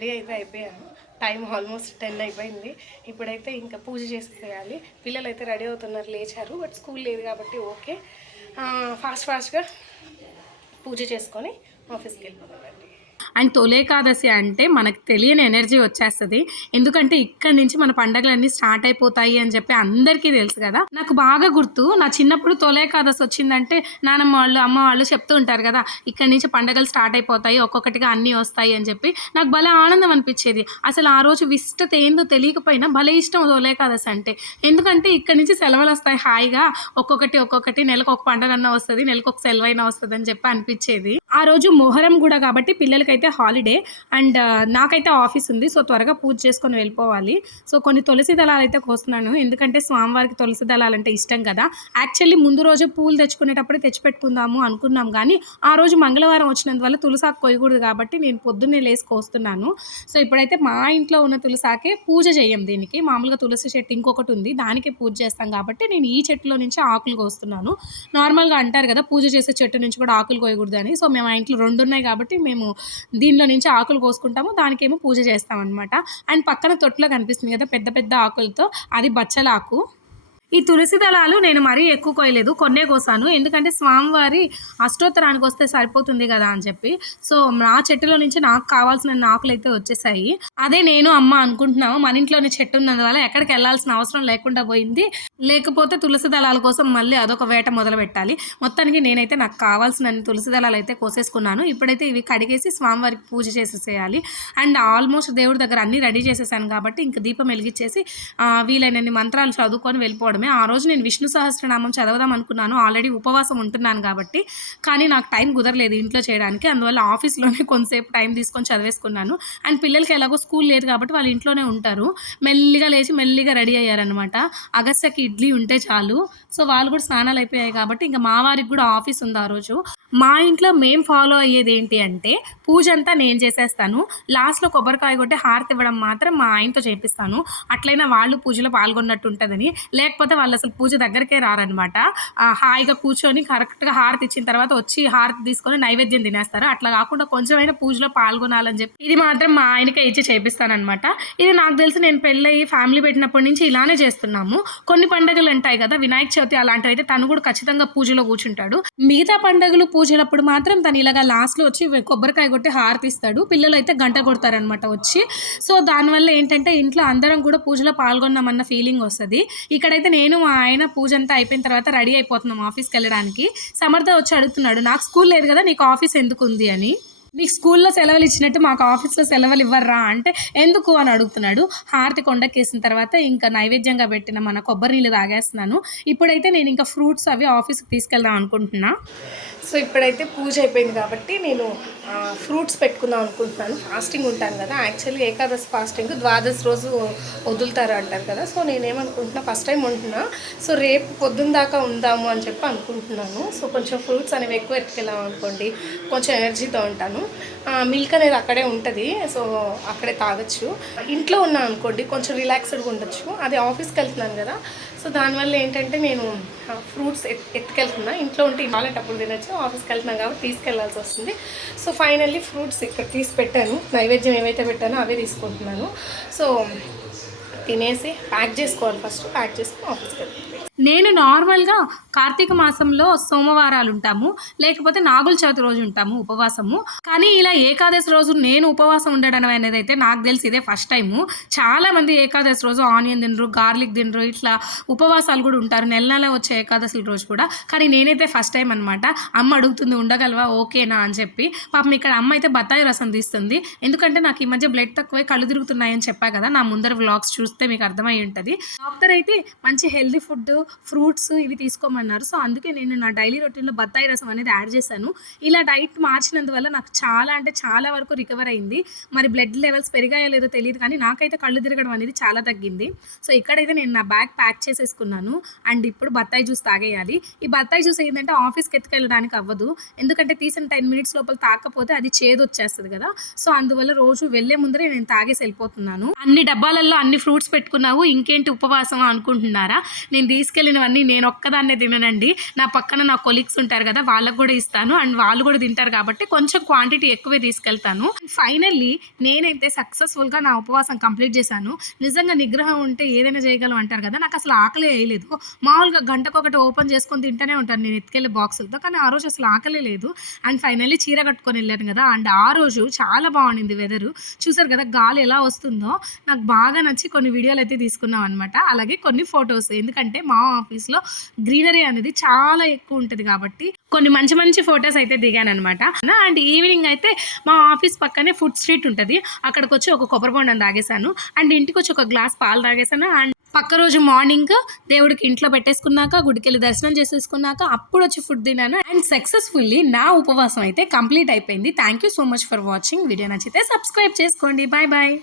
Ready అయితే అయిపోయాను. Time almost 10 అయిపోయింది. ఇప్పుడైతే ఇంకా పూజ చేసేయాలి. పిల్లలు అయితే రెడీ అవుతున్నారు, లేచారు. బట్ స్కూల్ లేదు కాబట్టి ఓకే. ఫాస్ట్గా పూజ చేసుకొని ఆఫీస్కి వెళ్ళిపోతానండి. అండ్ తొలేకాదశి అంటే మనకు తెలియని ఎనర్జీ వచ్చేస్తుంది. ఎందుకంటే ఇక్కడ నుంచి మన పండగలన్నీ స్టార్ట్ అయిపోతాయి అని చెప్పి అందరికీ తెలుసు కదా. నాకు బాగా గుర్తు, నా చిన్నప్పుడు తొలేకాదశి వచ్చిందంటే నానమ్మ వాళ్ళు, అమ్మ వాళ్ళు చెప్తూ ఉంటారు కదా, ఇక్కడ నుంచి పండగలు స్టార్ట్ అయిపోతాయి, ఒక్కొక్కటిగా అన్నీ వస్తాయి అని చెప్పి. నాకు భలే ఆనందం అనిపించేది. అసలు ఆ రోజు విశిష్టత ఏందో తెలియకపోయినా భలే ఇష్టం తొలేకాదశి అంటే. ఎందుకంటే ఇక్కడ నుంచి సెలవులు వస్తాయి హాయిగా, ఒక్కొక్కటి నెలకు ఒక పండుగ అన్న వస్తుంది, నెలకు ఒక సెలవైనా వస్తుంది అని చెప్పి అనిపించేది. ఆ రోజు మొహరం కూడా కాబట్టి పిల్లలకైతే హాలిడే అండ్ నాకైతే ఆఫీస్ ఉంది. సో త్వరగా పూజ చేసుకొని వెళ్ళిపోవాలి. సో కొన్ని తులసి దళాలు అయితే కోస్తున్నాను, ఎందుకంటే స్వామివారికి తులసి దళాలు అంటే ఇష్టం కదా. యాక్చువల్లీ ముందు రోజు పూలు తెచ్చుకునేటప్పుడే తెచ్చిపెట్టుకుందాము అనుకున్నాం, కానీ ఆ రోజు మంగళవారం వచ్చినందువల్ల తులసాకు కొయ్యకూడదు కాబట్టి నేను పొద్దున్నే లేసి కోస్తున్నాను. సో ఇప్పుడైతే మా ఇంట్లో ఉన్న తులసాకే పూజ చేయం, దీనికి మామూలుగా తులసి చెట్టు ఇంకొకటి ఉంది, దానికి పూజ చేస్తాం కాబట్టి నేను ఈ చెట్టులో నుంచి ఆకులు కోస్తున్నాను. నార్మల్గా అంటారు కదా పూజ చేసే చెట్టు నుంచి కూడా ఆకులు కోయకూడదు అని. సో మేము ఆ ఇంట్లో 2 ఉన్నాయి కాబట్టి మేము దీనిలో నుంచి ఆకులు కోసుకుంటాము, దానికేమో పూజ చేస్తామన్నమాట. అండ్ పక్కన తొట్లో కనిపిస్తుంది కదా పెద్ద పెద్ద ఆకులతో, అది బచ్చలాకు. ఈ తులసి దళాలు నేను మరీ ఎక్కువ కోయలేదు, కొన్నే కోసాను, ఎందుకంటే స్వామివారి అష్టోత్తరానికి వస్తే సరిపోతుంది కదా అని చెప్పి. సో నా చెట్టులో నుంచి నాకు కావాల్సిన ఆకులు అయితే వచ్చేసాయి. అదే నేను అమ్మ అనుకుంటున్నాము, మన ఇంట్లోనే చెట్టు ఉన్నందువల్ల ఎక్కడికి వెళ్ళాల్సిన అవసరం లేకుండా పోయింది. లేకపోతే తులసి దళాల కోసం మళ్ళీ అదొక వేట మొదలు పెట్టాలి. మొత్తానికి నేనైతే నాకు కావాల్సిన తులసి దళాలు అయితే కోసేసుకున్నాను. ఇప్పుడైతే ఇవి కడిగేసి స్వామివారికి పూజ చేసేసేయాలి. అండ్ ఆల్మోస్ట్ దేవుడి దగ్గర అన్నీ రెడీ చేసేసాను కాబట్టి ఇంకా దీపం వెలిగించేసి వీలైనన్ని మంత్రాలు చదువుకొని వెళ్ళిపోవడం. ఆ రోజు నేను విష్ణు సహస్రనామం చదవదాం అనుకున్నాను, ఆల్రెడీ ఉపవాసం ఉంటున్నాను కాబట్టి, కానీ నాకు టైం కుదరలేదు ఇంట్లో చేయడానికి. అందువల్ల ఆఫీస్లోనే కొంతసేపు టైం తీసుకొని చదివేసుకున్నాను. అండ్ పిల్లలకి ఎలాగో స్కూల్ లేదు కాబట్టి వాళ్ళు ఇంట్లోనే ఉంటారు. మెల్లిగా లేచి మెల్లిగా రెడీ అయ్యారనమాట. అగస్త్యకి ఇడ్లీ ఉంటే చాలు. సో వాళ్ళు కూడా స్నానాలు అయిపోయాయి కాబట్టి ఇంకా మా వారికి కూడా ఆఫీస్ ఉంది ఆ రోజు. మా ఇంట్లో మేము ఫాలో అయ్యేది ఏంటి అంటే, పూజ అంతా నేను చేసేస్తాను, లాస్ట్లో కొబ్బరికాయ కొట్టి హారతి ఇవ్వడం మాత్రం మా ఆయనతో చేపిస్తాను. అట్లయినా వాళ్ళు పూజలో పాల్గొన్నట్టు ఉంటుందని. లేకపోతే వాళ్ళు అసలు పూజ దగ్గరికే రారనమాట. హాయిగా కూర్చొని కరెక్ట్గా హారతి ఇచ్చిన తర్వాత వచ్చి హారతి తీసుకొని నైవేద్యం తినేస్తారు. అట్లా కాకుండా కొంచెమైనా పూజలో పాల్గొనాలని చెప్పి ఇది మాత్రం మా ఆయనకే ఇచ్చి చేపిస్తానమాట. ఇది నాకు తెలిసి నేను పెళ్ళయి ఫ్యామిలీ పెట్టినప్పటి నుంచి ఇలానే చేస్తున్నాము. కొన్ని పండుగలు ఉంటాయి కదా, వినాయక చవితి అలాంటివి అయితే తను కూడా ఖచ్చితంగా పూజలో కూర్చుంటాడు. మిగతా పండుగలు పూజలప్పుడు మాత్రం తను ఇలాగా లాస్ట్లో వచ్చి కొబ్బరికాయ కొట్టి హారతిస్తాడు. పిల్లలు అయితే గంట కొడతారనమాట వచ్చి. సో దానివల్ల ఏంటంటే ఇంట్లో అందరం కూడా పూజలో పాల్గొన్నామన్న ఫీలింగ్ వస్తుంది. ఇక్కడైతే నేను మా ఆయన పూజ అంతా అయిపోయిన తర్వాత రెడీ అయిపోతున్నాం ఆఫీస్కి వెళ్ళడానికి. సమర్థ వచ్చి అడుగుతున్నాడు, నాకు స్కూల్ లేదు కదా నీకు ఆఫీస్ ఎందుకు ఉంది అని. నీకు స్కూల్లో సెలవులు ఇచ్చినట్టు మాకు ఆఫీస్లో సెలవులు ఇవ్వర్రా అంటే ఎందుకు అని అడుగుతున్నాడు. హారతి కొండకేసిన తర్వాత ఇంకా నైవేద్యంగా పెట్టిన మన కొబ్బరి నీళ్ళు తాగేస్తున్నాను. ఇప్పుడైతే నేను ఇంకా ఫ్రూట్స్ అవి ఆఫీస్కి తీసుకెళ్దాం అనుకుంటున్నా. సో ఇప్పుడైతే పూజ అయిపోయింది కాబట్టి నేను ఫ్రూట్స్ పెట్టుకుందాం అనుకుంటున్నాను. ఫాస్టింగ్ ఉంటాను కదా, యాక్చువల్లీ ఏకాదశి ఫాస్టింగ్ ద్వాదశి రోజు వదులుతారు అంటారు కదా. సో నేనేమనుకుంటున్నా, ఫస్ట్ టైం ఉంటున్నా, సో రేపు పొద్దున్న దాకా ఉందాము అని చెప్పి అనుకుంటున్నాను. సో కొంచెం ఫ్రూట్స్ అనేవి ఎక్కువ ఎత్తుకెళ్ళాం అనుకోండి, కొంచెం ఎనర్జీతో ఉంటాను. మిల్క్ అనేది అక్కడే ఉంటుంది, సో అక్కడే తాగొచ్చు. ఇంట్లో ఉన్నాను అనుకోండి కొంచెం రిలాక్స్డ్గా ఉండొచ్చు. అది ఆఫీస్కి వెళ్తున్నాను కదా, సో దానివల్ల ఏంటంటే నేను ఫ్రూట్స్ ఎత్తుకెళ్తున్నా. ఇంట్లో ఉంటే ఇవాళటప్పుడు తినచ్చు, ఆఫీస్కి వెళ్తున్నాను కాబట్టి తీసుకెళ్లాల్సి వస్తుంది. సో ఫైనల్లీ ఫ్రూట్స్ ఇక్కడ తీసి పెట్టాను, నైవేద్యం ఏవైతే పెట్టానో అవే తీసుకుంటున్నాను. సో తినేసి ప్యాక్ చేసుకోవాలి, ఫస్ట్ ప్యాక్ చేసుకుని ఆఫీస్కి వెళ్తాను. నేను నార్మల్గా కార్తీక మాసంలో సోమవారాలు ఉంటాము, లేకపోతే నాగుల చవితి రోజు ఉంటాము ఉపవాసము. కానీ ఇలా ఏకాదశి రోజు నేను ఉపవాసం ఉండడం అనేది అయితే నాకు తెలిసి ఇదే ఫస్ట్ టైము. చాలామంది ఏకాదశి రోజు ఆనియన్ తినరు, గార్లిక్ తినరు, ఇట్లా ఉపవాసాలు కూడా ఉంటారు నెల వచ్చే ఏకాదశి రోజు కూడా. కానీ నేనైతే ఫస్ట్ టైం అనమాట. అమ్మ అడుగుతుంది ఉండగలవా ఓకేనా అని చెప్పి. పాపం ఇక్కడ అమ్మ అయితే బత్తాయి రసం తీస్తుంది, ఎందుకంటే నాకు ఈ మధ్య బ్లడ్ తక్కువై కళ్ళు తిరుగుతున్నాయని చెప్పా కదా, నా ముందర వ్లాగ్స్ చూస్తే మీకు అర్థమై ఉంటుంది. డాక్టర్ అయితే మంచి హెల్దీ ఫుడ్, ఫ్రూట్స్ ఇవి తీసుకోమన్నారు. సో అందుకే నేను నా డైలీ రొటీన్లో బత్తాయి రసం అనేది యాడ్ చేశాను. ఇలా డైట్ మార్చినందువల్ల నాకు చాలా అంటే చాలా వరకు రికవర్ అయింది. మరి బ్లడ్ లెవెల్స్ పెరిగాయో లేదో తెలియదు, కానీ నాకైతే కళ్ళు తిరగడం అనేది చాలా తగ్గింది. సో ఇక్కడైతే నేను నా బ్యాగ్ ప్యాక్ చేసేసుకున్నాను. అండ్ ఇప్పుడు బత్తాయి జ్యూస్ తాగేయాలి. ఈ బత్తాయి జ్యూస్ ఏంటంటే ఆఫీస్కి ఎత్తుకెళ్ళడానికి అవ్వదు, ఎందుకంటే తీసిన 10 minutes లోపల తాకపోతే అది చేదు వచ్చేస్తుంది కదా. సో అందువల్ల రోజు వెళ్ళే ముందరే నేను తాగేసి వెళ్ళిపోతున్నాను. అన్ని డబ్బాలలో అన్ని ఫ్రూట్స్ ఫ్రూట్స్ పెట్టుకున్నావు ఇంకేంటి ఉపవాసం అనుకుంటున్నారా? నేను తీసుకెళ్ళినవన్నీ నేను ఒక్కదాన్నే తిననండి, నా పక్కన నా కొలీగ్స్ ఉంటారు కదా వాళ్ళకు కూడా ఇస్తాను, అండ్ వాళ్ళు కూడా తింటారు కాబట్టి కొంచెం క్వాంటిటీ ఎక్కువే తీసుకెళ్తాను. ఫైనల్లీ నేనైతే సక్సెస్ఫుల్గా నా ఉపవాసం కంప్లీట్ చేశాను. నిజంగా నిగ్రహం ఉంటే ఏదైనా చేయగలం అంటారు కదా, నాకు అసలు ఆకలి వేయలేదు. మామూలుగా గంటకొకటి ఓపెన్ చేసుకొని తింటూనే ఉంటాను నేను ఎత్తుకెళ్ళే బాక్సులతో, కానీ ఆ రోజు అసలు ఆకలే లేదు. అండ్ ఫైనల్లీ చీర కట్టుకొని వెళ్ళాను కదా, అండ్ ఆ రోజు చాలా బాగుండింది వెదరు. చూసారు కదా గాలి ఎలా వస్తుందో, నాకు బాగా నచ్చి కొన్ని వీడియోలు అయితే తీసుకున్నాం అనమాట, అలాగే కొన్ని ఫొటోస్. ఎందుకంటే మా ఆఫీస్లో గ్రీనరీ అనేది చాలా ఎక్కువ ఉంటుంది కాబట్టి కొన్ని మంచి మంచి ఫొటోస్ అయితే దిగాను అనమాట. అండ్ ఈవినింగ్ అయితే మా ఆఫీస్ పక్కనే ఫుడ్ స్ట్రీట్ ఉంటుంది, అక్కడికి వచ్చి ఒక కొబ్బరి బొండం తాగేశాను, అండ్ ఇంటికి వచ్చి ఒక గ్లాస్ పాలు తాగేశాను. అండ్ పక్క రోజు మార్నింగ్ దేవుడికి ఇంట్లో పెట్టేసుకున్నాక, గుడికెళ్ళి దర్శనం చేసేసుకున్నాక అప్పుడు వచ్చి ఫుడ్ తిన్నాను. అండ్ సక్సెస్ఫుల్లీ నా ఉపవాసం అయితే కంప్లీట్ అయిపోయింది. Thank you so much for watching. Video నచ్చితే సబ్స్క్రైబ్ చేసుకోండి. Bye bye.